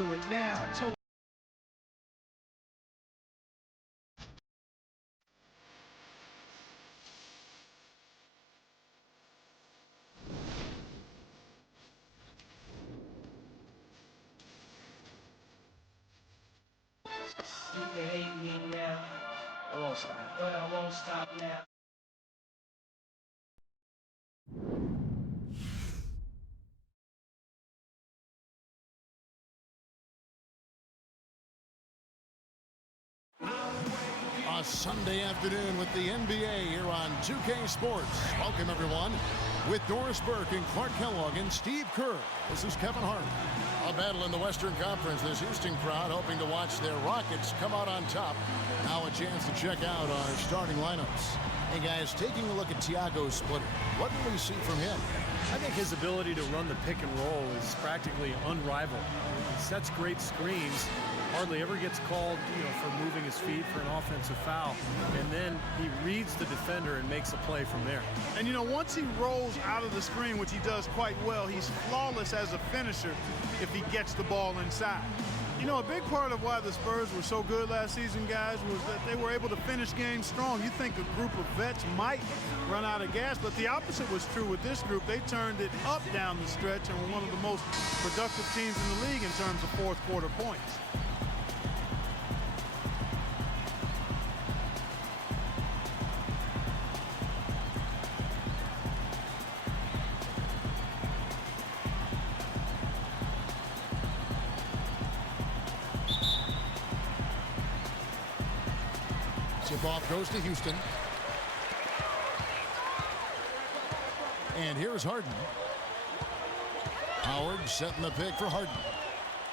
do it now. I told you can hate me now. I won't stop. But I won't stop now. A Sunday afternoon with the NBA here on 2K Sports. Welcome, everyone. With Doris Burke and Clark Kellogg and Steve Kerr, this is Kevin Hart. A battle in the Western Conference. This Houston crowd hoping to watch their Rockets come out on top. Now a chance to check out our starting lineups. Hey, guys, taking a look at Thiago's splitter, what do we see from him? I think his ability to run the pick and roll is practically unrivaled. He sets great screens, hardly ever gets called, for moving his feet for an offensive foul, and then he reads the defender and makes a play from there. And once he rolls out of the screen, which he does quite well, he's flawless as a finisher if he gets the ball inside. A big part of why the Spurs were so good last season, guys, was that they were able to finish games strong. You think a group of vets might run out of gas, but the opposite was true with this group. They turned it up down the stretch and were one of the most productive teams in the league in terms of fourth quarter points. Tip-off goes to Houston. And here's Harden. Howard setting the pick for Harden.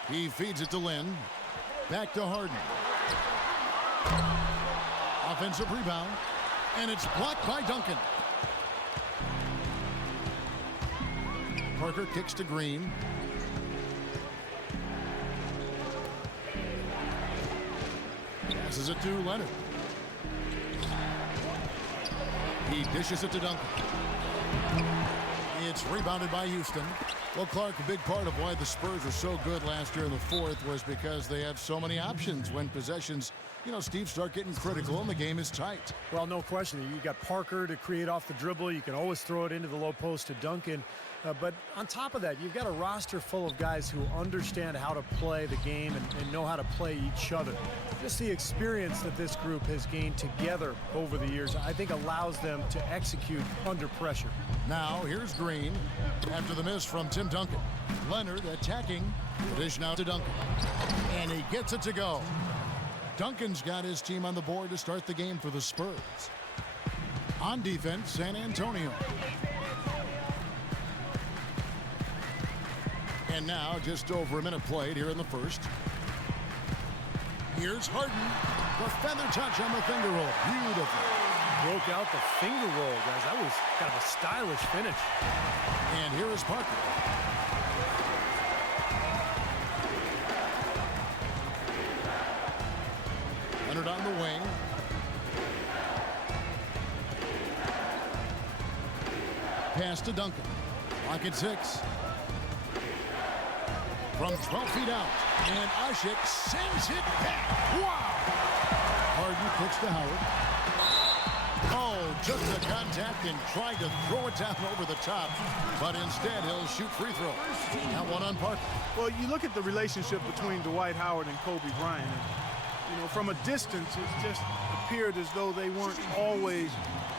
He feeds it to Lynn. Back to Harden. Offensive rebound. And it's blocked by Duncan. Parker kicks to Green. Passes it to Leonard. He dishes it to Duncan. It's rebounded by Houston. Well, Clark, a big part of why the Spurs were so good last year in the fourth was because they have so many options when possessions, Steve, start getting critical and the game is tight. Well, no question. You got Parker to create off the dribble. You can always throw it into the low post to Duncan. But on top of that, you've got a roster full of guys who understand how to play the game and know how to play each other. Just the experience that this group has gained together over the years, I think, allows them to execute under pressure. Now, here's Green after the miss from Tim Duncan. Leonard attacking. Dish now to Duncan. And he gets it to go. Duncan's got his team on the board to start the game for the Spurs. On defense, San Antonio. And now, just over a minute played here in the first. Here's Harden. The feather touch on the finger roll. Beautiful. Broke out the finger roll, guys. That was kind of a stylish finish. And here is Parker. Leonard on the wing. Pass to Duncan. Clock at 6. From 12 feet out. And Ashik sends it back. Wow! Harden kicks to Howard. Oh, took the contact and tried to throw it down over the top. But instead, he'll shoot free throw. That one on Parker. Well, you look at the relationship between Dwight Howard and Kobe Bryant. And, from a distance, it just appeared as though they weren't always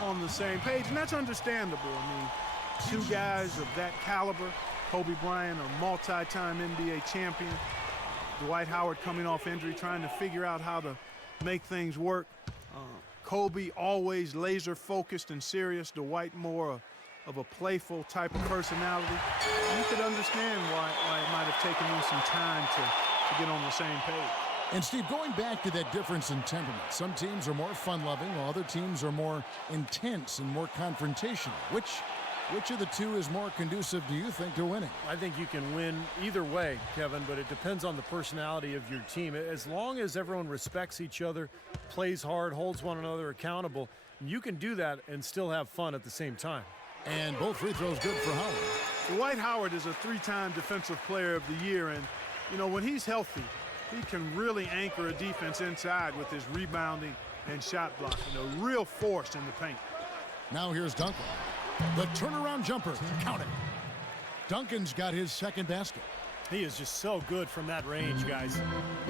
on the same page. And that's understandable. I mean, two guys of that caliber. Kobe Bryant, a multi-time NBA champion. Dwight Howard coming off injury, trying to figure out how to make things work. Kobe always laser-focused and serious. Dwight more of a playful type of personality. You could understand why it might have taken them some time to get on the same page. And, Steve, going back to that difference in temperament, some teams are more fun-loving, while other teams are more intense and more confrontational. Which of the two is more conducive, do you think, to winning? I think you can win either way, Kevin, but it depends on the personality of your team. As long as everyone respects each other, plays hard, holds one another accountable, you can do that and still have fun at the same time. And both free throws good for Howard. Dwight Howard is a 3-time Defensive Player of the Year, and You know, when he's healthy, he can really anchor a defense inside with his rebounding and shot blocking. A real force in the paint. Now here's Duncan. The turnaround jumper. Count it. Duncan's got his second basket. He is just so good from that range, guys.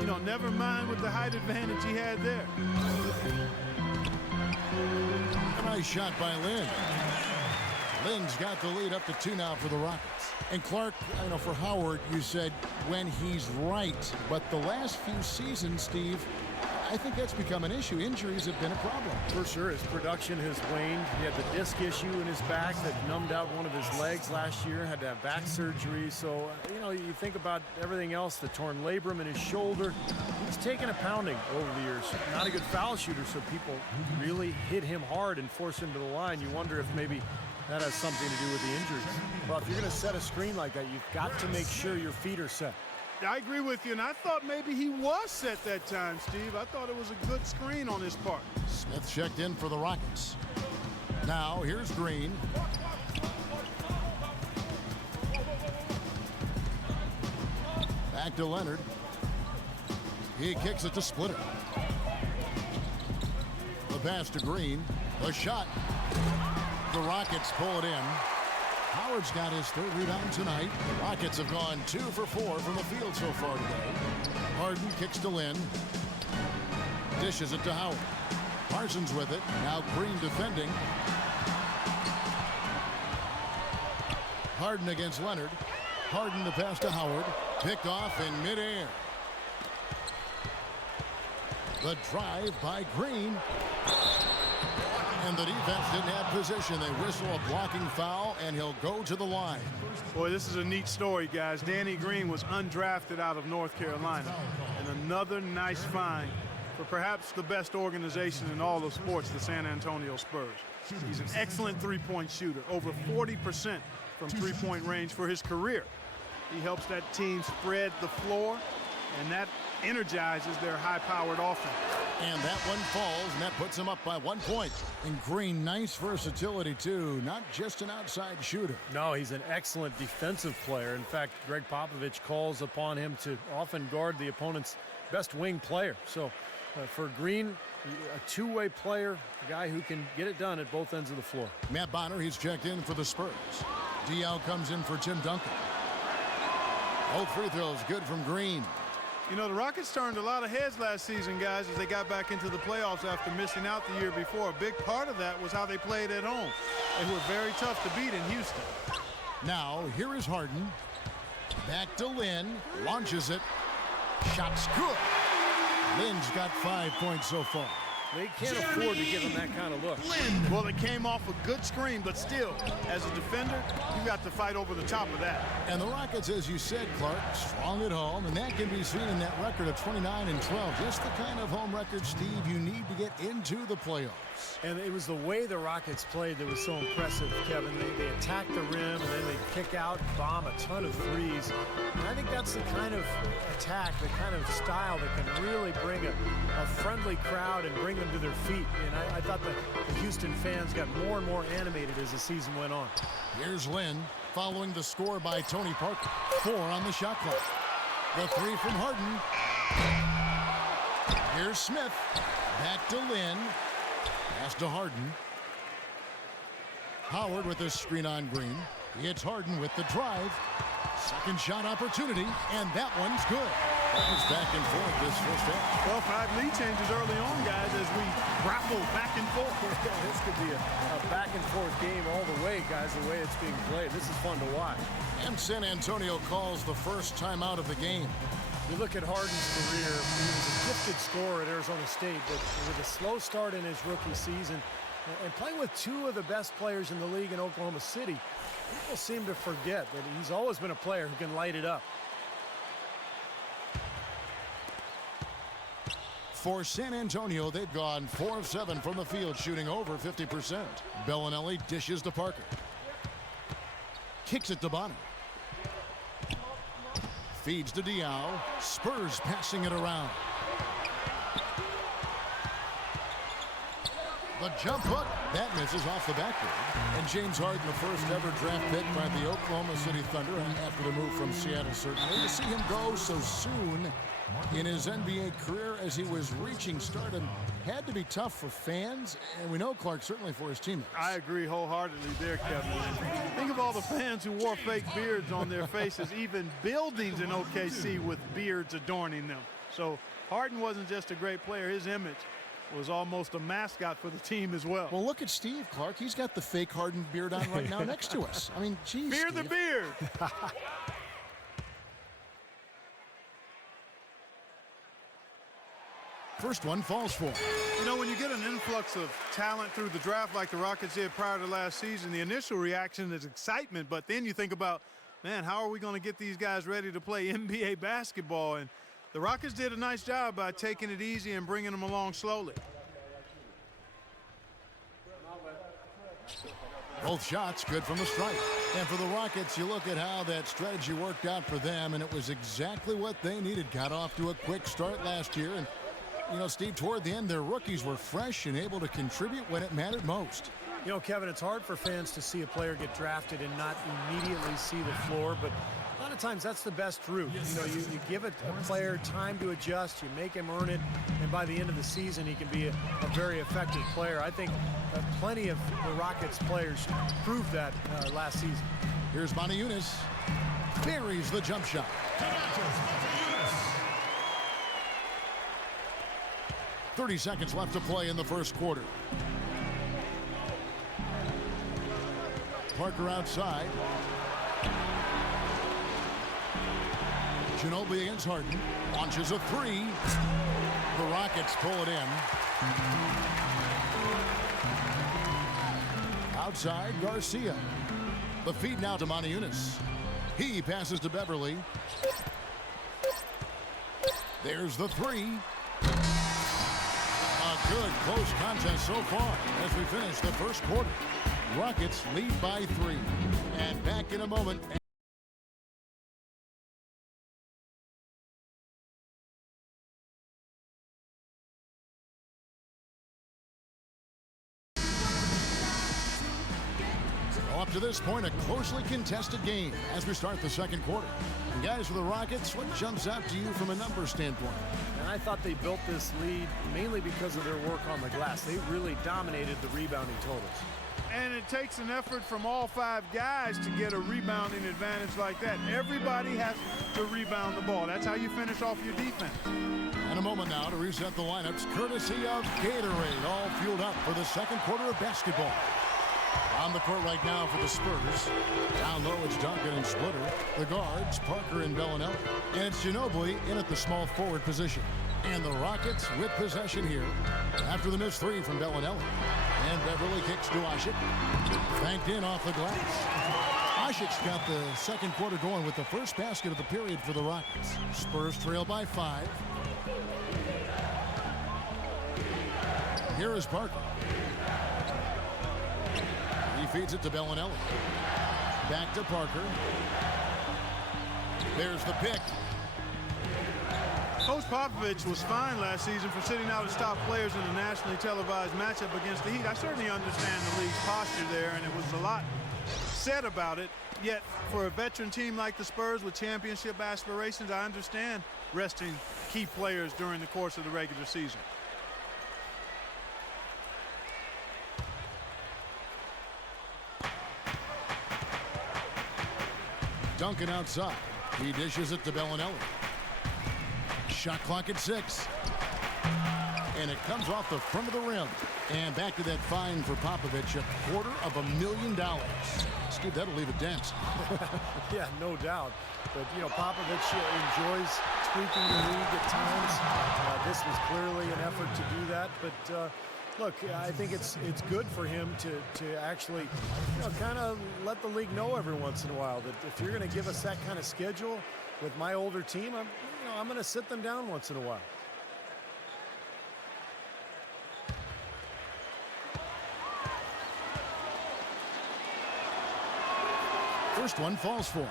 You know, never mind with the height advantage he had there. A nice shot by Lynn. Lynn's got the lead up to 2 now for the Rockets. And Clark, I know for Howard, you said when he's right. But the last few seasons, Steve, I think that's become an issue. Injuries have been a problem. For sure, his production has waned. He had the disc issue in his back that numbed out one of his legs last year, had to have back surgery. So, you know, you think about everything else, the torn labrum in his shoulder. He's taken a pounding over the years. Not a good foul shooter, so people really hit him hard and force him to the line. You wonder if maybe that has something to do with the injuries. Well, if you're going to set a screen like that, you've got to make sure your feet are set. I agree with you, and I thought maybe he was set that time, Steve. I thought it was a good screen on his part. Smith checked in for the Rockets. Now, here's Green. Back to Leonard. He kicks it to Splitter. The pass to Green. The shot. The Rockets pull it in. Howard's got his 3rd rebound tonight. The Rockets have gone 2 for 4 from the field so far today. Harden kicks to Lynn. Dishes it to Howard. Parsons with it. Now Green defending. Harden against Leonard. Harden the pass to Howard. Picked off in midair. The drive by Green. And the defense didn't have position. They whistle a blocking foul, and he'll go to the line. Boy, this is a neat story, guys. Danny Green was undrafted out of North Carolina. And another nice find for perhaps the best organization in all of sports, the San Antonio Spurs. He's an excellent three-point shooter, over 40% from three-point range for his career. He helps that team spread the floor, and that energizes their high-powered offense. And that one falls, and that puts him up by 1 point. And Green, nice versatility, too. Not just an outside shooter. No, he's an excellent defensive player. In fact, Greg Popovich calls upon him to often guard the opponent's best wing player. So for Green, a two-way player, a guy who can get it done at both ends of the floor. Matt Bonner, he's checked in for the Spurs. Diaw comes in for Tim Duncan. Both free throws good from Green. You know, the Rockets turned a lot of heads last season, guys, as they got back into the playoffs after missing out the year before. A big part of that was how they played at home. They were very tough to beat in Houston. Now, here is Harden. Back to Lynn. Launches it. Shot's good. Lynn's got 5 points so far. They can't afford to give him that kind of look. Well, it came off a good screen, but still, as a defender, you got to fight over the top of that. And the Rockets, as you said, Clark, strong at home, and that can be seen in that record of 29-12. Just the kind of home record, Steve, you need to get into the playoffs. And it was the way the Rockets played that was so impressive, Kevin. They attack the rim, and then they kick out, bomb a ton of threes. And I think that's the kind of attack, the kind of style that can really bring a friendly crowd and bring them to their feet. And I thought the Houston fans got more and more animated as the season went on. Here's Lynn following the score by Tony Parker. 4 on the shot clock. The 3 from Harden. Here's Smith. Back to Lynn. Pass to Harden. Howard with a screen on Green. It's Harden with the drive. Second shot opportunity, and that one's good. That was back and forth this first half. Well, 5 lead changes early on, guys, as we grapple back and forth. This could be a back and forth game all the way, guys, the way it's being played. This is fun to watch. And San Antonio calls the first timeout of the game. You look at Harden's career, he was a gifted scorer at Arizona State, but with a slow start in his rookie season and playing with 2 of the best players in the league in Oklahoma City, people seem to forget that he's always been a player who can light it up. For San Antonio, they've gone 4 of 7 from the field, shooting over 50%. Bellinelli dishes to Parker. Kicks it to Bonner. Feeds to Diaw. Spurs passing it around. The jump hook, that misses off the backboard. And James Harden, the first ever draft pick by the Oklahoma City Thunder after the move from Seattle, certainly. To see him go so soon in his NBA career as he was reaching stardom had to be tough for fans, and we know, Clark, certainly for his teammates. I agree wholeheartedly there, Kevin. Think of all the fans who wore fake beards on their faces, even buildings in OKC with beards adorning them. So Harden wasn't just a great player, his image was almost a mascot for the team as well. Well, look at Steve, Clark. He's got the fake Harden beard on right now next to us. I mean, geez, Fear the beard. First one falls for him. You know, when you get an influx of talent through the draft like the Rockets did prior to last season, the initial reaction is excitement, but then you think about, man, how are we going to get these guys ready to play NBA basketball? And the Rockets did a nice job by taking it easy and bringing them along slowly. Both shots good from the strike. And for the Rockets, you look at how that strategy worked out for them, and it was exactly what they needed. Got off to a quick start last year, and you know, Steve, toward the end, their rookies were fresh and able to contribute when it mattered most. You know, Kevin, it's hard for fans to see a player get drafted and not immediately see the floor, but a lot of times that's the best route. You know, you give a player time to adjust, you make him earn it, and by the end of the season, he can be a very effective player. I think plenty of the Rockets players proved that last season. Here's Moniunas. Buries the jump shot. 30 seconds left to play in the first quarter. Parker outside. Ginobili against Harden. Launches a three. The Rockets pull it in. Outside, Garcia. The feed now to Moniunas. He passes to Beverly. There's the three. A good close contest so far as we finish the first quarter. Rockets lead by 3. And back in a moment. Up to this point, a closely contested game as we start the second quarter. And guys, for the Rockets, what jumps out to you from a numbers standpoint? And I thought they built this lead mainly because of their work on the glass. They really dominated the rebounding totals. And it takes an effort from all 5 guys to get a rebounding advantage like that. Everybody has to rebound the ball. That's how you finish off your defense. And a moment now to reset the lineups, courtesy of Gatorade, all fueled up for the second quarter of basketball. On the court right now for the Spurs. Down low, it's Duncan and Splitter. The guards, Parker and Bellinelli. And it's Ginobili in at the small forward position. And the Rockets with possession here after the missed 3 from Bellinelli. And Beverly kicks to Ashik. Banked in off the glass. Ashik's got the second quarter going with the first basket of the period for the Rockets. Spurs trail by 5. Here is Parker. He feeds it to Bellinelli. Back to Parker. There's the pick. Coach Popovich was fined last season for sitting out his top players in a nationally televised matchup against the Heat. I certainly understand the league's posture there, and it was a lot said about it. Yet, for a veteran team like the Spurs with championship aspirations, I understand resting key players during the course of the regular season. Duncan outside. He dishes it to Bellinelli. Shot clock at 6. And it comes off the front of the rim. And back to that fine for Popovich, $250,000. Steve, that'll leave a dent. Yeah, no doubt. But, you know, Popovich enjoys tweaking the league at times. This was clearly an effort to do that. But, look, I think it's good for him to actually, you know, kind of let the league know every once in a while that if you're going to give us that kind of schedule with my older team, I'm going to sit them down once in a while. First one falls for him.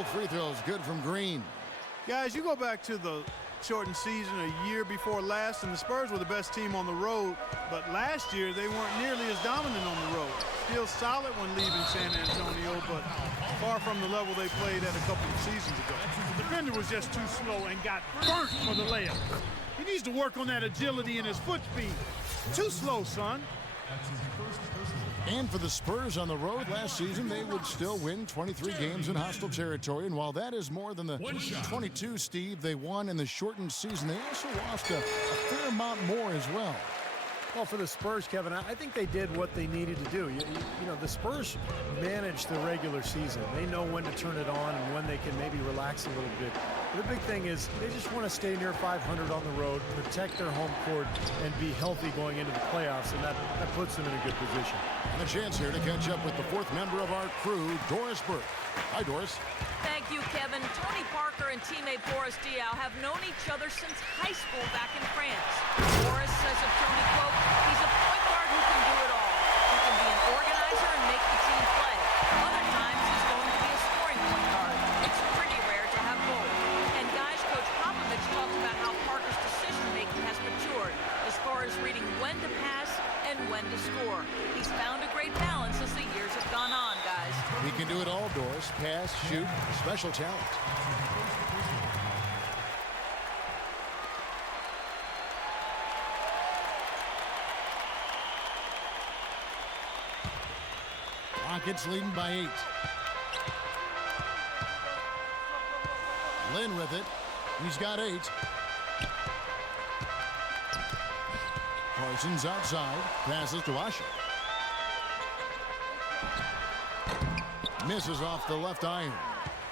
Both free throws good from Green. Guys, you go back to the shortened season a year before last, and the Spurs were the best team on the road, but last year they weren't nearly as dominant on the road. Still solid when leaving San Antonio, but far from the level they played at a couple of seasons ago. The defender was just too slow and got burnt for the layup. He needs to work on that agility and his foot speed. Too slow, son. And for the Spurs on the road last season, they would still win 23 games in hostile territory. And while that is more than the 22, Steve, they won in the shortened season, they also lost a fair amount more as well. Well, for the Spurs, Kevin, I think they did what they needed to do. You know, the Spurs manage the regular season. They know when to turn it on and when they can maybe relax a little bit. But the big thing is they just want to stay near 500 on the road, protect their home court, and be healthy going into the playoffs, and that puts them in a good position. And a chance here to catch up with the fourth member of our crew, Doris Burke. Hi, Doris. Thank you, Kevin. Tony Parker and teammate Boris Diaw have known each other since high school back in France. Boris says of Tony, quote, he's a point guard who can do it all. He can be an organizer and make the team play. Other times, he's going to be a scoring point guard. It's pretty rare to have both. And guys, Coach Popovich talked about how Parker's decision-making has matured as far as reading when to pass and when to score. He's found a great balance as the years have gone on, guys. He can do it all, Doris. Pass, shoot, special talent. Rockets leading by 8. Lynn with it. He's got 8. Parsons outside. Passes to Usher. Misses off the left iron.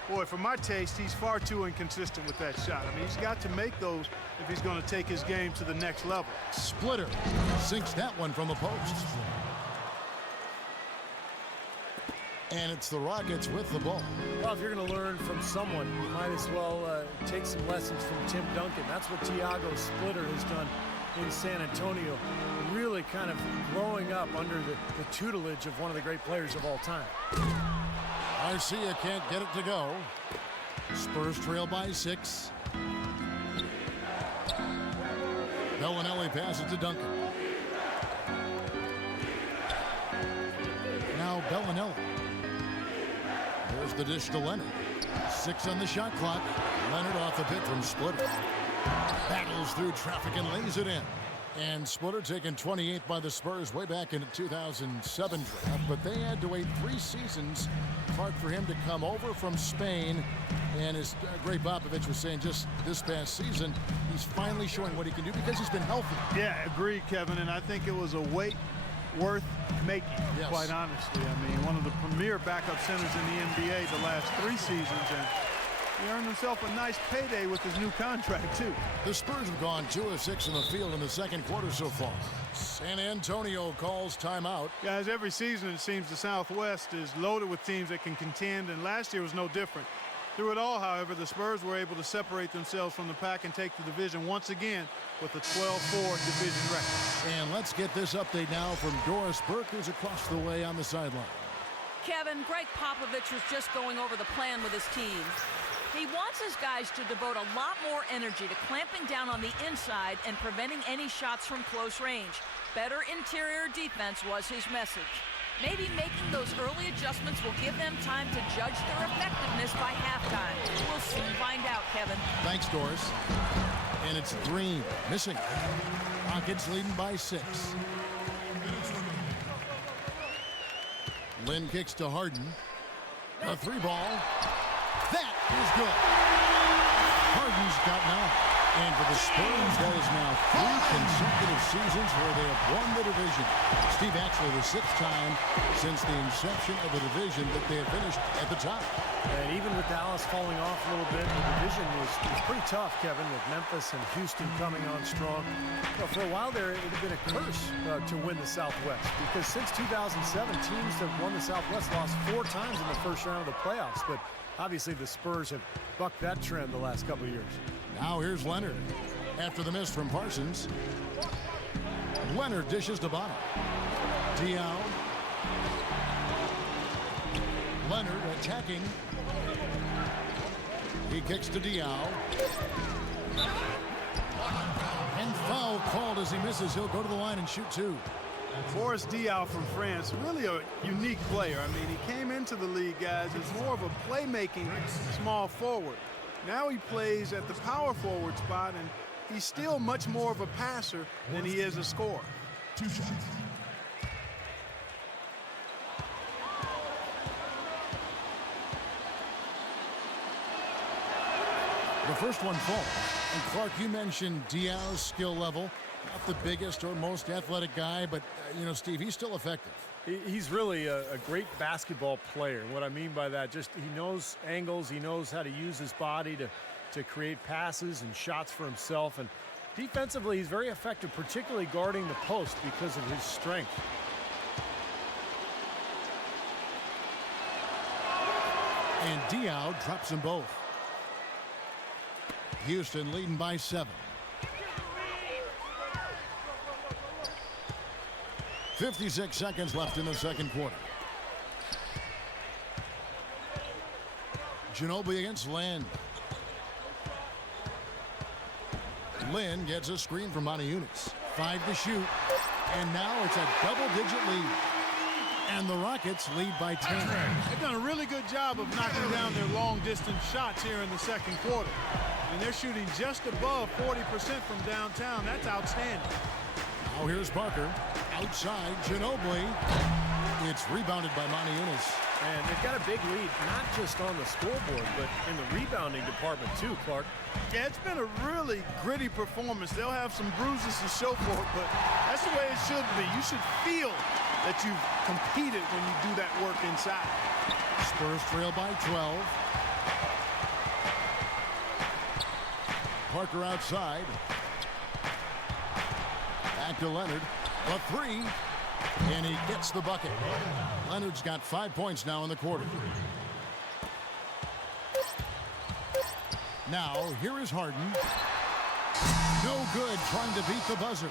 Boy, for my taste, he's far too inconsistent with that shot. I mean, he's got to make those if he's going to take his game to the next level. Splitter sinks that one from the post. And it's the Rockets with the ball. Well, if you're going to learn from someone, you might as well take some lessons from Tim Duncan. That's what Tiago Splitter has done in San Antonio, really kind of growing up under the tutelage of one of the great players of all time. Garcia can't get it to go. Spurs trail by 6. Bellinelli passes to Duncan. Now Bellinelli. There's the dish to Leonard. 6 on the shot clock. Leonard off the pit from Splitter. Battles through traffic and lays it in. And Splitter taken 28 by the Spurs way back in the 2007 draft. But they had to wait 3 seasons, Clark, for him to come over from Spain. And as Greg Popovich was saying just this past season, he's finally showing what he can do because he's been healthy. Yeah, agreed, Kevin. And I think it was a wait worth making, yes, quite honestly. I mean, one of the premier backup centers in the NBA the last 3 seasons. And he earned himself a nice payday with his new contract, too. The Spurs have gone 2 of 6 in the field in the second quarter so far. San Antonio calls timeout. Guys, every season it seems the Southwest is loaded with teams that can contend, and last year was no different. Through it all, however, the Spurs were able to separate themselves from the pack and take the division once again with a 12-4 division record. And let's get this update now from Doris Burke, who's across the way on the sideline. Kevin, Greg Popovich was just going over the plan with his team. He wants his guys to devote a lot more energy to clamping down on the inside and preventing any shots from close range. Better interior defense was his message. Maybe making those early adjustments will give them time to judge their effectiveness by halftime. We'll soon find out, Kevin. Thanks, Doris. And it's Green missing. Rockets leading by 6. Lynn kicks to Harden. A 3-ball. That is good. Harden's got 9. And for the Spurs, that is now 3 consecutive seasons where they have won the division. Steve, actually the 6th time since the inception of the division that they have finished at the top. And even with Dallas falling off a little bit, the division was pretty tough, Kevin, with Memphis and Houston coming on strong. Well, for a while there, it had been a curse to win the Southwest, because since 2007, teams that won the Southwest lost 4 times in the first round of the playoffs. But obviously the Spurs have bucked that trend the last couple of years. Now here's Leonard. After the miss from Parsons, Leonard dishes to bottom. Diaw. Leonard attacking. He kicks to Diao. And foul called as he misses. He'll go to the line and shoot two. Boris Diaw from France, really a unique player. I mean, he came into the league, guys, as more of a playmaking small forward. Now he plays at the power forward spot, and he's still much more of a passer than he is a scorer. 2 shots. The first one falls. And Clark, you mentioned Diaw's skill level. Not the biggest or most athletic guy, but, Steve, he's still effective. He's really a great basketball player. And what I mean by that, just he knows angles. He knows how to use his body to create passes and shots for himself. And defensively, he's very effective, particularly guarding the post because of his strength. And Diaw drops them both. Houston leading by 7. 56 seconds left in the second quarter. Ginobili against Lynn. Lynn gets a screen from Moniunas. 5 to shoot. And now it's a double-digit lead. And the Rockets lead by 10. They've done a really good job of knocking down their long-distance shots here in the second quarter. And they're shooting just above 40% from downtown. That's outstanding. Now here's Parker. Outside, Ginobili. It's rebounded by Moniunas. And they've got a big lead, not just on the scoreboard, but in the rebounding department too, Clark. Yeah, it's been a really gritty performance. They'll have some bruises to show for it, but that's the way it should be. You should feel that you've competed when you do that work inside. Spurs trail by 12. Parker outside. Back to Leonard. A 3. And he gets the bucket. Leonard's got 5 points now in the quarter. Now, here is Harden. No good trying to beat the buzzer.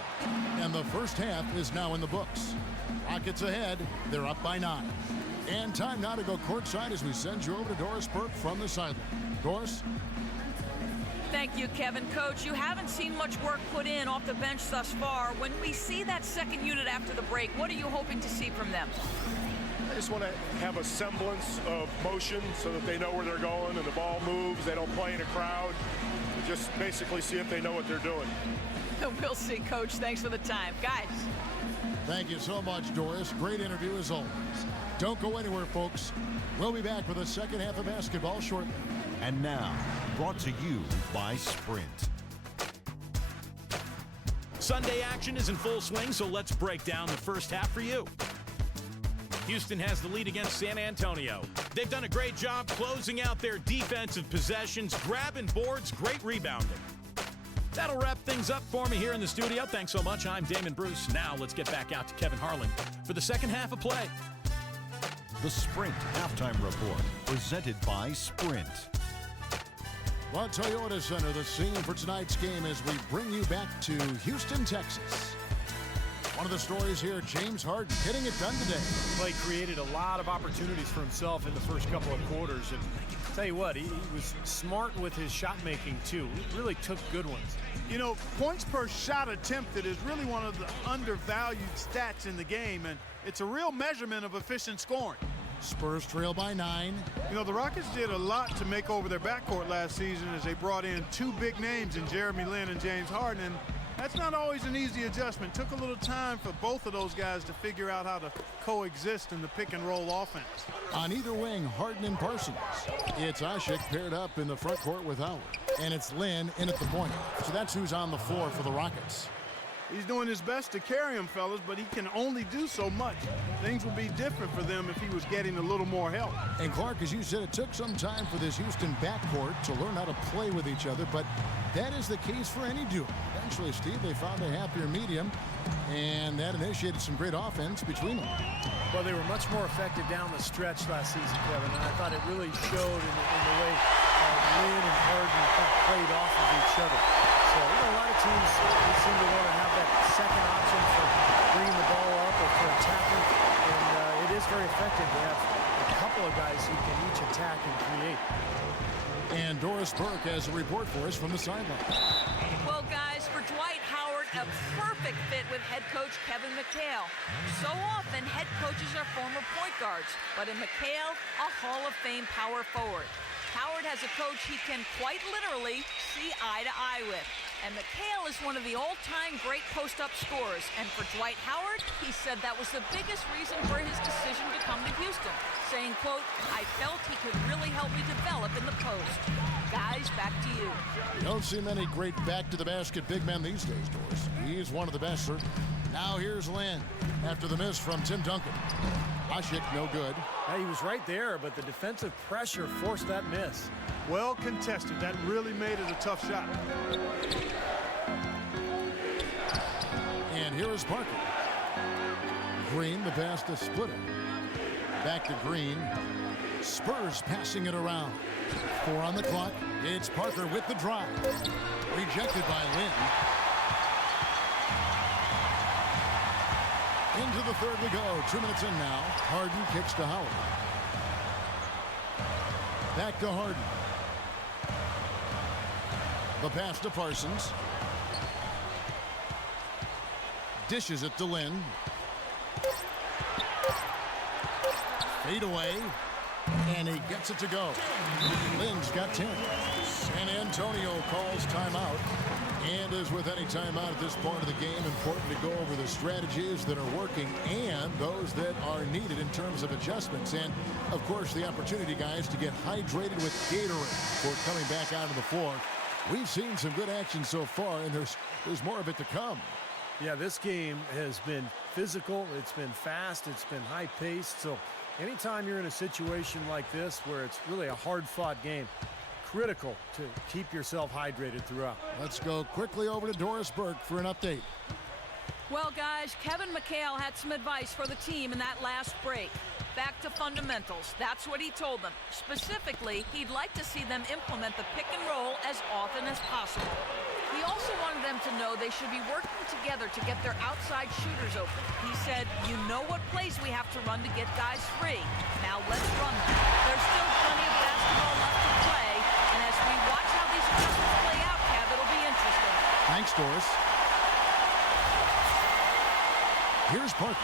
And the first half is now in the books. Rockets ahead. They're up by 9. And time now to go courtside as we send you over to Doris Burke from the sideline. Doris? Thank you, Kevin. Coach, you haven't seen much work put in off the bench thus far. When we see that second unit after the break, what are you hoping to see from them? I just want to have a semblance of motion so that they know where they're going and the ball moves. They don't play in a crowd. Just basically see if they know what they're doing. We'll see, Coach. Thanks for the time. Guys. Thank you so much, Doris. Great interview as always. Don't go anywhere, folks. We'll be back with the second half of basketball shortly. And now, brought to you by Sprint. Sunday action is in full swing, so let's break down the first half for you. Houston has the lead against San Antonio. They've done a great job closing out their defensive possessions, grabbing boards, great rebounding. That'll wrap things up for me here in the studio. Thanks so much. I'm Damon Bruce. Now let's get back out to Kevin Harlan for the second half of play. The Sprint Halftime Report, presented by Sprint. The Toyota Center, the scene for tonight's game as we bring you back to Houston, Texas. One of the stories here, James Harden getting it done today. Clay created a lot of opportunities for himself in the first couple of quarters. And tell you what, he was smart with his shot making too. He really took good ones. You know, points per shot attempted is really one of the undervalued stats in the game, and it's a real measurement of efficient scoring. Spurs trail by 9. You know, the Rockets did a lot to make over their backcourt last season as they brought in 2 big names in Jeremy Lin and James Harden, and that's not always an easy adjustment. Took a little time for both of those guys to figure out how to coexist in the pick-and-roll offense. On either wing, Harden and Parsons. It's Ashik paired up in the front court with Howard. And it's Lin in at the point. So that's who's on the floor for the Rockets. He's doing his best to carry him, fellas, but he can only do so much. Things would be different for them if he was getting a little more help. And Clark, as you said, it took some time for this Houston backcourt to learn how to play with each other, but that is the case for any duo. Eventually, Steve, they found a happier medium, and that initiated some great offense between them. Well, they were much more effective down the stretch last season, Kevin, and I thought it really showed in the way Lin and Harden played off of each other. So, a lot of teams seem to want to have that second option for bringing the ball up or for attacking, and it is very effective to have a couple of guys who can each attack and create. And Doris Burke has a report for us from the sideline. Well, guys, for Dwight Howard, a perfect fit with head coach Kevin McHale. So often, head coaches are former point guards, but in McHale, a Hall of Fame power forward. Howard has a coach he can quite literally see eye to eye with. And McHale is one of the all-time great post-up scorers. And for Dwight Howard, he said that was the biggest reason for his decision to come to Houston, saying, quote, "I felt he could really help me develop in the post." Guys, back to you. You don't see many great back-to-the-basket big men these days, Doris. He's one of the best, sir. Now here's Lynn after the miss from Tim Duncan. Asik, no good. Yeah, he was right there, but the defensive pressure forced that miss. Well contested. That really made it a tough shot. And here is Parker. Green, the pass to Splitter. Back to Green. Spurs passing it around. 4 on the clock. It's Parker with the drive. Rejected by Lynn. Into the third we go. 2 minutes in now. Harden kicks to Howard. Back to Harden. The pass to Parsons. Dishes it to Lynn. Fade away. And he gets it to go. Lynn's got 10. San Antonio calls timeout. And as with any timeout at this part of the game, important to go over the strategies that are working and those that are needed in terms of adjustments. And, of course, the opportunity, guys, to get hydrated with Gatorade for coming back out on the floor. We've seen some good action so far, and there's more of it to come. Yeah, this game has been physical. It's been fast. It's been high-paced. So anytime you're in a situation like this where it's really a hard-fought game, critical to keep yourself hydrated throughout. Let's go quickly over to Doris Burke for an update. Well, guys, Kevin McHale had some advice for the team in that last break. Back to fundamentals. That's what he told them. Specifically, he'd like to see them implement the pick and roll as often as possible. He also wanted them to know they should be working together to get their outside shooters open. He said, "You know what plays we have to run to get guys free. Now let's run them." There's still plenty of basketball left to play, and as we watch how these adjustments play out, Kev, it'll be interesting. Thanks, Doris. Here's Parker.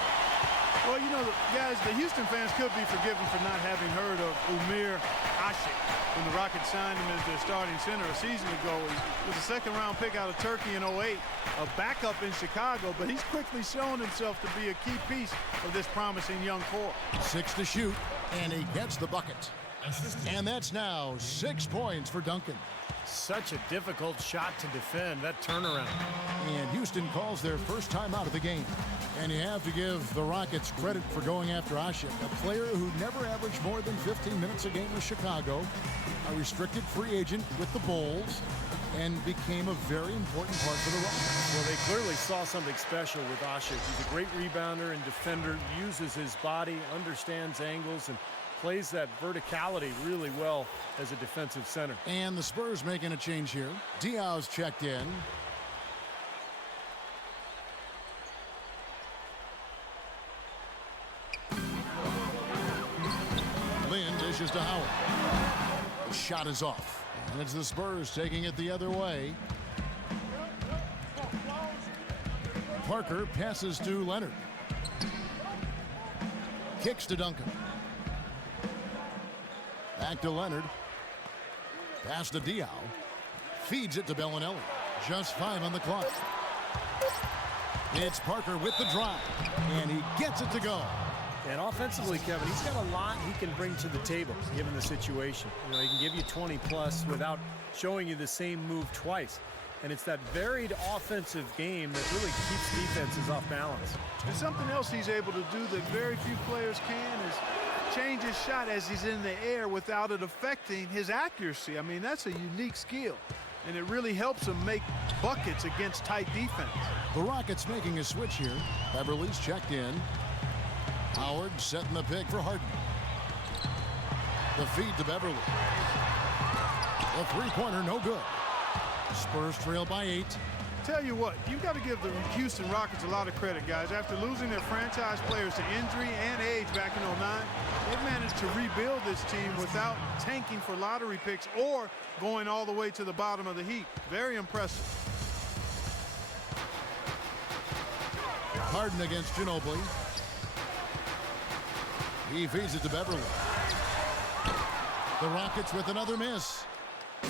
Well, you know, guys, the Houston fans could be forgiven for not having heard of Umir Asik when the Rockets signed him as their starting center a season ago. He was a second-round pick out of Turkey in 08, a backup in Chicago, but he's quickly shown himself to be a key piece of this promising young core. 6 to shoot, and he gets the bucket. And that's now 6 points for Duncan. Such a difficult shot to defend, that turnaround. And Houston calls their first time out of the game. And you have to give the Rockets credit for going after Asik, a player who never averaged more than 15 minutes a game with Chicago, a restricted free agent with the Bulls, and became a very important part for the Rockets. Well, they clearly saw something special with Asik. He's a great rebounder and defender, uses his body, understands angles, and plays that verticality really well as a defensive center. And the Spurs making a change here. Diaw's checked in. Lynn dishes to Howard. The shot is off. And it's the Spurs taking it the other way. Parker passes to Leonard. Kicks to Duncan. Back to Leonard. Pass to Diaw. Feeds it to Bellinelli. Just 5 on the clock. It's Parker with the drive. And he gets it to go. And offensively, Kevin, he's got a lot he can bring to the table, given the situation. You know, he can give you 20-plus without showing you the same move twice. And it's that varied offensive game that really keeps defenses off balance. And something else he's able to do that very few players can is change his shot as he's in the air without it affecting his accuracy. I mean, that's a unique skill, and it really helps him make buckets against tight defense. The Rockets making a switch here. Beverly's checked in. Howard setting the pick for Harden. The feed to Beverly. The three-pointer, no good. Spurs trail by 8. Tell you what, you've got to give the Houston Rockets a lot of credit, guys. After losing their franchise players to injury and age back in '09, they've managed to rebuild this team without tanking for lottery picks or going all the way to the bottom of the heap. Very impressive. Harden against Ginobili. He feeds it to Beverly. The Rockets with another miss.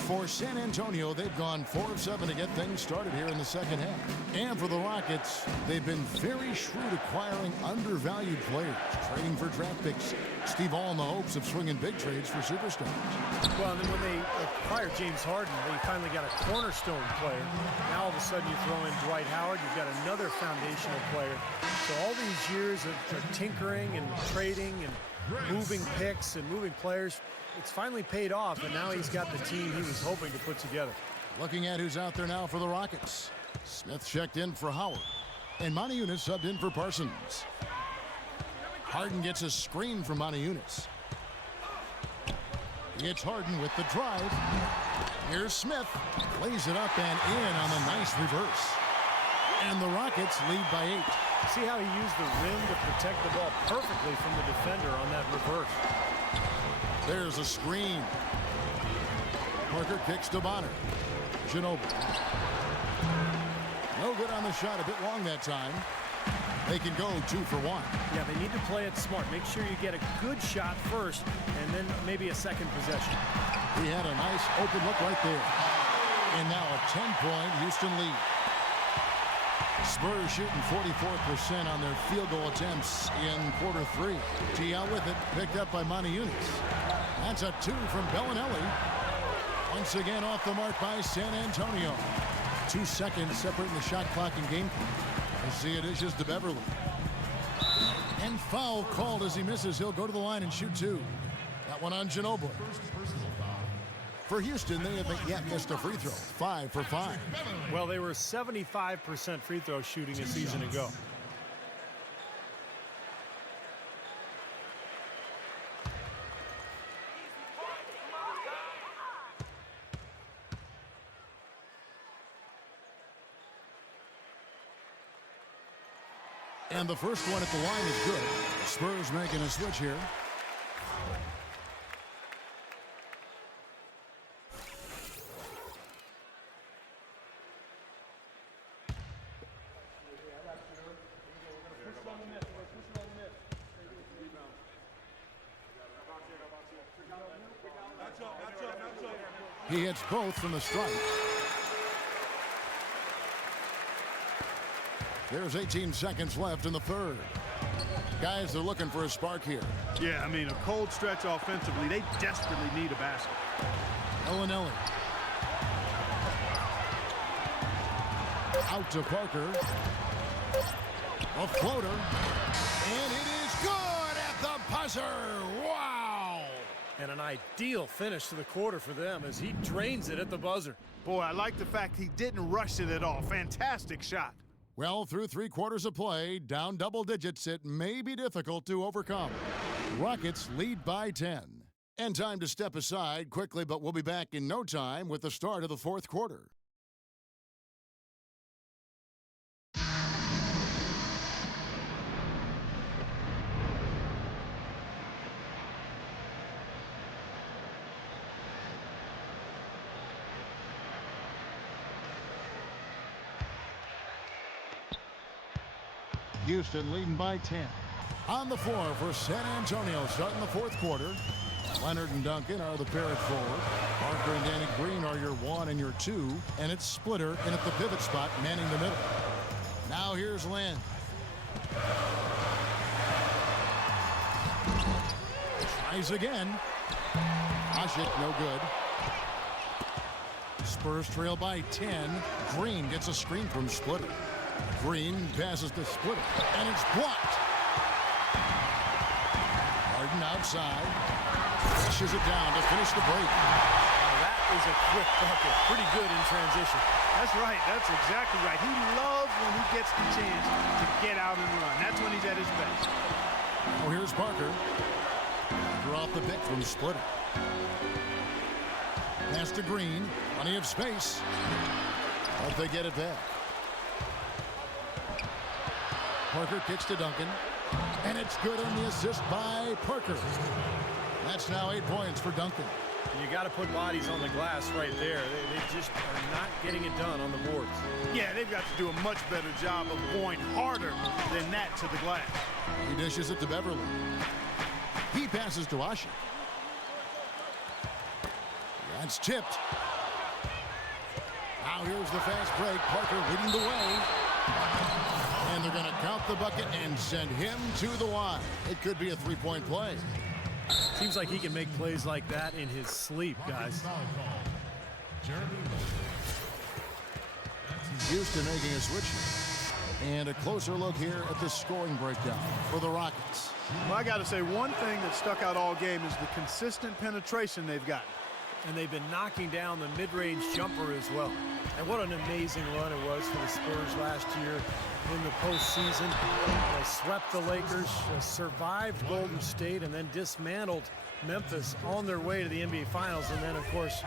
For San Antonio, they've gone 4 of 7 to get things started here in the second half. And for the Rockets, they've been very shrewd acquiring undervalued players, trading for draft picks. Steve, all in the hopes of swinging big trades for superstars. Well, and then when they acquired James Harden, they finally got a cornerstone player. Now all of a sudden you throw in Dwight Howard, you've got another foundational player. So all these years of tinkering and trading and moving picks and moving players, it's finally paid off, and now he's got the team he was hoping to put together. Looking at who's out there now for the Rockets. Smith checked in for Howard, and Moniunas subbed in for Parsons. Harden gets a screen from Moniunas. It's Harden with the drive. Here's Smith. Plays it up and in on the nice reverse. And the Rockets lead by 8. See how he used the rim to protect the ball perfectly from the defender on that reverse. There's a screen. Parker kicks to Bonner. Ginobili. No good on the shot. A bit long that time. They can go 2 for 1. Yeah, they need to play it smart. Make sure you get a good shot first, and then maybe a second possession. He had a nice open look right there. And now a 10-point Houston lead. Spurs shooting 44% on their field goal attempts in quarter 3. T out with it, picked up by Moniunas. That's a 2 from Bellinelli. Once again off the mark by San Antonio. 2 seconds separating the shot clock and game clock. As he dishes to Beverly. And foul called as he misses. He'll go to the line and shoot 2. That one on Ginobili. For Houston, they haven't yet missed a free throw. 5 for 5. Well, they were 75% free throw shooting a season ago. And the first one at the line is good. Spurs making a switch here. He hits both from the strike. There's 18 seconds left in the third. Guys, they're looking for a spark here. Yeah, I mean, a cold stretch offensively. They desperately need a basket. Bellinelli. Out to Parker. A floater. And it is good at the buzzer. Wow! And an ideal finish to the quarter for them as he drains it at the buzzer. Boy, I like the fact he didn't rush it at all. Fantastic shot. Well, through 3 quarters of play, down double digits, it may be difficult to overcome. Rockets lead by 10. And time to step aside quickly, but we'll be back in no time with the start of the fourth quarter. Houston leading by 10. On the floor for San Antonio starting the fourth quarter. Leonard and Duncan are the pair at forward. Parker and Danny Green are your 1 and your 2. And it's Splitter in at the pivot spot, manning the middle. Now here's Lynn. Tries again. Asik, no good. Spurs trail by 10. Green gets a screen from Splitter. Green passes to Splitter, and it's blocked. Harden outside. Pushes it down to finish the break. Now that is a quick bucket. Pretty good in transition. That's right. That's exactly right. He loves when he gets the chance to get out and run. That's when he's at his best. Oh, here's Parker. Draw off the pick from Splitter. Pass to Green. Plenty of space. But they get it back. Parker kicks to Duncan. And it's good on the assist by Parker. That's now 8 points for Duncan. You got to put bodies on the glass right there. They just are not getting it done on the boards. Yeah, they've got to do a much better job of going harder than that to the glass. He dishes it to Beverly. He passes to Ashe. That's tipped. Now here's the fast break. Parker leading the way. And they're going to count the bucket and send him to the line. It could be a three-point play. Seems like he can make plays like that in his sleep, guys. Houston making a switch. And a closer look here at the scoring breakdown for the Rockets. Well, I got to say, one thing that stuck out all game is the consistent penetration they've gotten. And they've been knocking down the mid-range jumper as well. And what an amazing run it was for the Spurs last year in the postseason. They swept the Lakers, survived Golden State, and then dismantled Memphis on their way to the NBA Finals. And then, of course,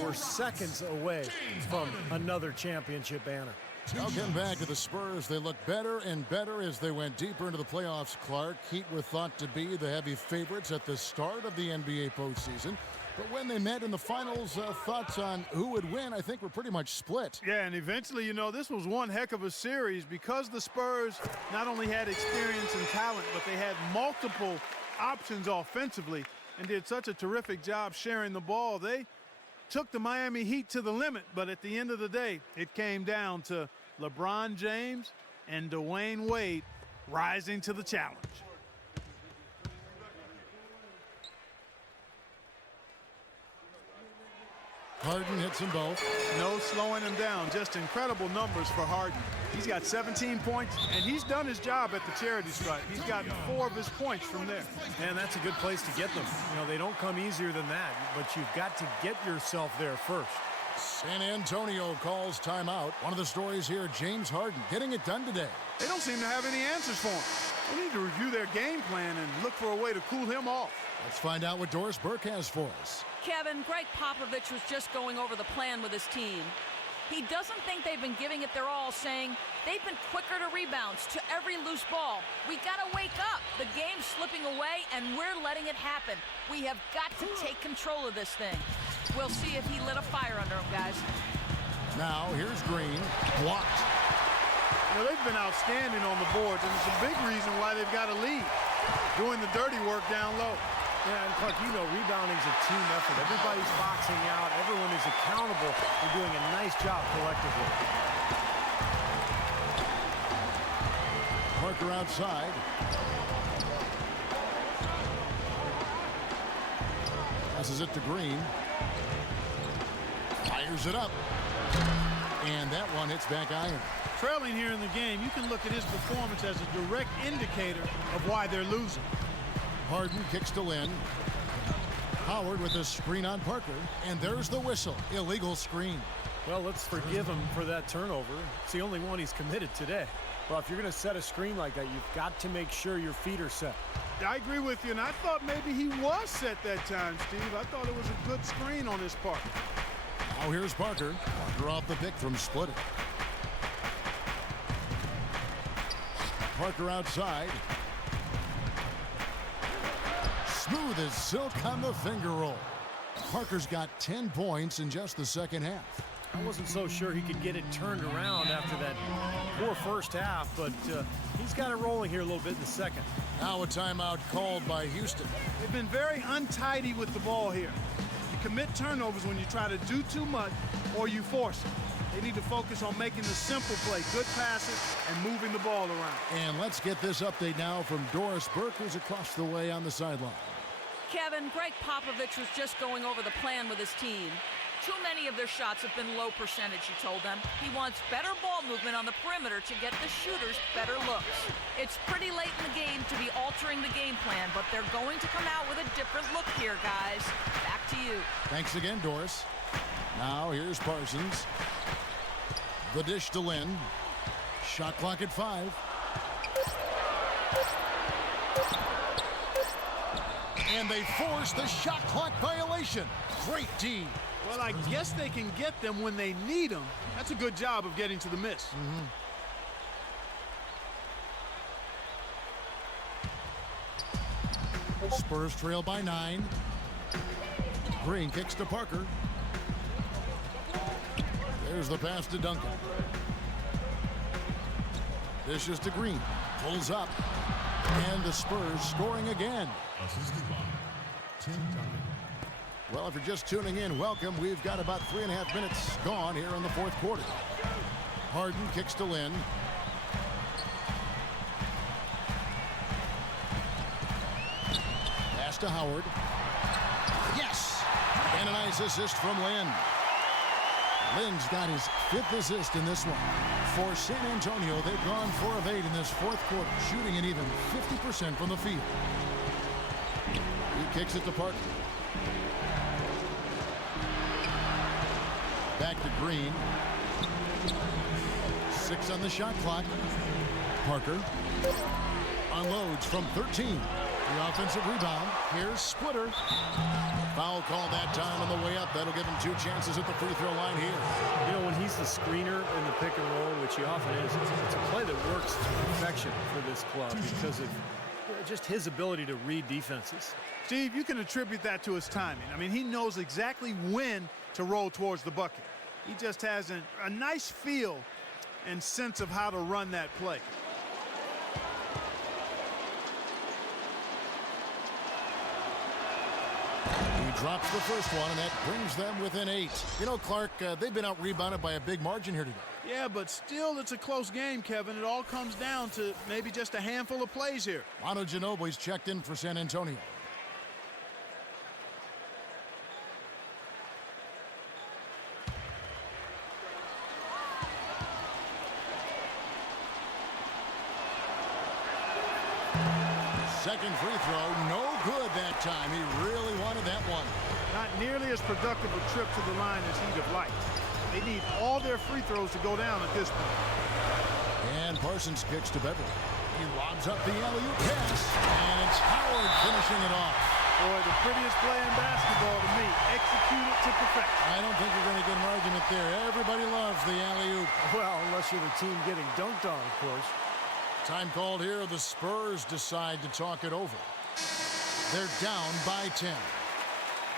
were seconds away from another championship banner. Now getting back to the Spurs, they look better and better as they went deeper into the playoffs, Clark. Heat were thought to be the heavy favorites at the start of the NBA postseason. But when they met in the finals, thoughts on who would win, I think, were pretty much split. Yeah, and eventually, you know, this was one heck of a series because the Spurs not only had experience and talent, but they had multiple options offensively and did such a terrific job sharing the ball. They took the Miami Heat to the limit, but at the end of the day, it came down to LeBron James and Dwayne Wade rising to the challenge. Harden hits them both. No slowing him down. Just incredible numbers for Harden. He's got 17 points, and he's done his job at the charity stripe. He's gotten 4 of his points from there. And that's a good place to get them. You know, they don't come easier than that, but you've got to get yourself there first. San Antonio calls timeout. One of the stories here, James Harden getting it done today. They don't seem to have any answers for him. They need to review their game plan and look for a way to cool him off. Let's find out what Doris Burke has for us. Kevin, Greg Popovich was just going over the plan with his team. He doesn't think they've been giving it their all, saying they've been quicker to rebounds, to every loose ball. We got to wake up. The game's slipping away, and we're letting it happen. We have got to take control of this thing. We'll see if he lit a fire under him, guys. Now, here's Green. Blocked. You know, they've been outstanding on the boards, and it's a big reason why they've got a lead. Doing the dirty work down low. Yeah, and Clark, you know, rebounding's a team effort. Everybody's boxing out. Everyone is accountable for doing a nice job collectively. Parker outside. Passes it to Green. Fires it up. And that one hits back iron. Trailing here in the game, you can look at his performance as a direct indicator of why they're losing. Harden kicks to Lynn. Howard with a screen on Parker. And there's the whistle. Illegal screen. Well, let's forgive him for that turnover. It's the only one he's committed today. Well, if you're going to set a screen like that, you've got to make sure your feet are set. I agree with you, and I thought maybe he was set that time, Steve. I thought it was a good screen on his part. Now here's Parker. Parker off the pick from Splitter. Parker outside. Smooth as silk on the finger roll. Parker's got 10 points in just the second half. I wasn't so sure he could get it turned around after that poor first half, but he's got it rolling here a little bit in the second. Now a timeout called by Houston. They've been very untidy with the ball here. You commit turnovers when you try to do too much or you force it. They need to focus on making the simple play, good passes, and moving the ball around. And let's get this update now from Doris Burke, who's across the way on the sideline. Kevin, Greg Popovich was just going over the plan with his team. Too many of their shots have been low percentage, he told them. He wants better ball movement on the perimeter to get the shooters better looks. It's pretty late in the game to be altering the game plan, but they're going to come out with a different look here, guys. Back to you. Thanks again, Doris. Now here's Parsons. The dish to Lynn. Shot clock at 5. And they force the shot clock violation. Great D. Well, I guess they can get them when they need them. That's a good job of getting to the miss. Spurs trail by 9. Green kicks to Parker. There's the pass to Duncan. Dishes to Green. Pulls up. And the Spurs scoring again. Well, if you're just tuning in, welcome. We've got about 3.5 minutes gone here in the fourth quarter. Harden kicks to Lynn. Pass to Howard. Yes! And a nice assist from Lynn. Lynn's got his 5th assist in this one. For San Antonio, they've gone 4 of 8 in this fourth quarter, shooting an even 50% from the field. He kicks it to Parker. Back to Green. 6 on the shot clock. Parker unloads from 13. The offensive rebound. Here's Splitter. Foul call that time on the way up. That'll give him 2 chances at the free throw line here. You know, when he's the screener in the pick and roll, which he often is, it's a play that works to perfection for this club because of just his ability to read defenses. Steve, you can attribute that to his timing. I mean, he knows exactly when to roll towards the bucket. He just has a nice feel and sense of how to run that play. He drops the first one, and that brings them within 8. You know, Clark, they've been out-rebounded by a big margin here today. Yeah, but still it's a close game, Kevin. It all comes down to maybe just a handful of plays here. Manu Ginobili's checked in for San Antonio. Second free throw, no good that time. He really wanted that one. Not nearly as productive a trip to the line as he'd have liked. They need all their free throws to go down at this point. And Parsons kicks to Beverly. He lobs up the alley-oop pass, and it's Howard finishing it off. Boy, the prettiest play in basketball to me. Execute it to perfection. I don't think you're going to get an argument there. Everybody loves the alley-oop. Well, unless you're the team getting dunked on, of course. Time called here. The Spurs decide to talk it over. They're down by 10.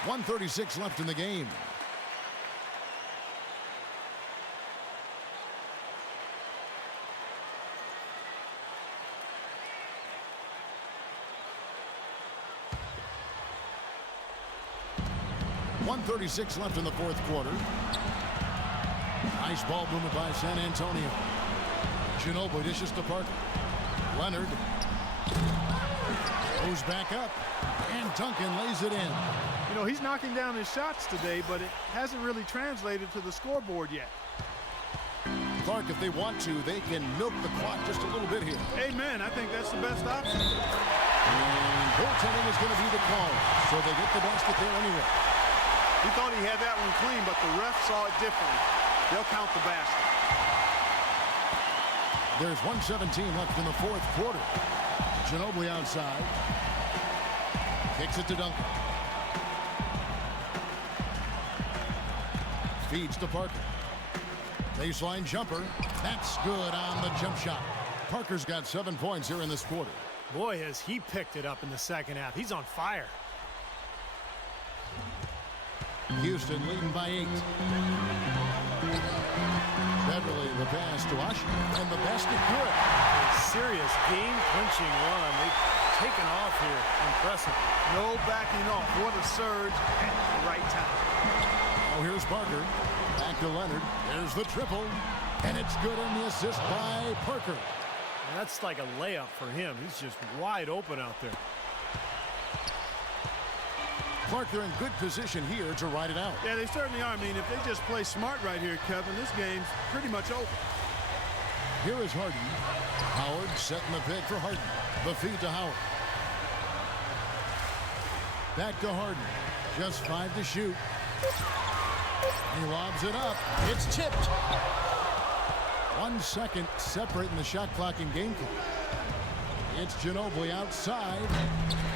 1:36 left in the game. .136 left in the fourth quarter. Nice ball movement by San Antonio. Ginobili dishes to Parker. Leonard goes back up, and Duncan lays it in. You know, he's knocking down his shots today, but it hasn't really translated to the scoreboard yet. Clark, if they want to, they can milk the clock just a little bit here. Amen. I think that's the best option. And goaltending is going to be the call, so they get the basket there anyway. He thought he had that one clean, but the ref saw it differently. They'll count the basket. There's 1:17 left in the fourth quarter. Ginobili outside. Kicks it to Duncan. Feeds to Parker. Baseline jumper. That's good on the jump shot. Parker's got 7 points here in this quarter. Boy, has he picked it up in the second half. He's on fire. Houston leading by 8. Beverly, the pass to Washington, and the basket good. A serious game-clinching run. They've taken off here. Impressive. No backing off. What a surge at the right time. Oh, here's Parker. Back to Leonard. There's the triple, and it's good on the assist by Parker. That's like a layup for him. He's just wide open out there. Clark, they're in good position here to ride it out. Yeah, they certainly are. I mean, if they just play smart right here, Kevin, this game's pretty much over. Here is Harden. Howard setting the pick for Harden. The feed to Howard. Back to Harden. Just 5 to shoot. He lobs it up. It's tipped. 1 second separating the shot clock and game clock. It's Ginobili outside.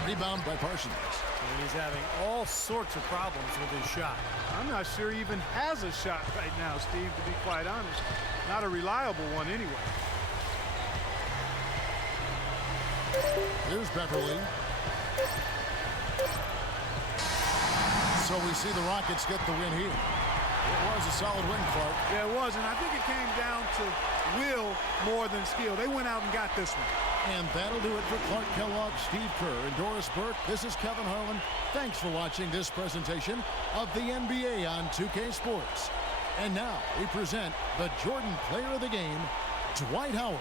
Rebound by Parsons. And he's having all sorts of problems with his shot. I'm not sure he even has a shot right now, Steve, to be quite honest. Not a reliable one anyway. Here's Beverly. So we see the Rockets get the win here. It was a solid win, Clark. Yeah, it was, and I think it came down to will more than skill. They went out and got this one. And that'll do it for Clark Kellogg, Steve Kerr, and Doris Burke. This is Kevin Harlan. Thanks for watching this presentation of the NBA on 2K Sports. And now we present the Jordan Player of the Game, Dwight Howard.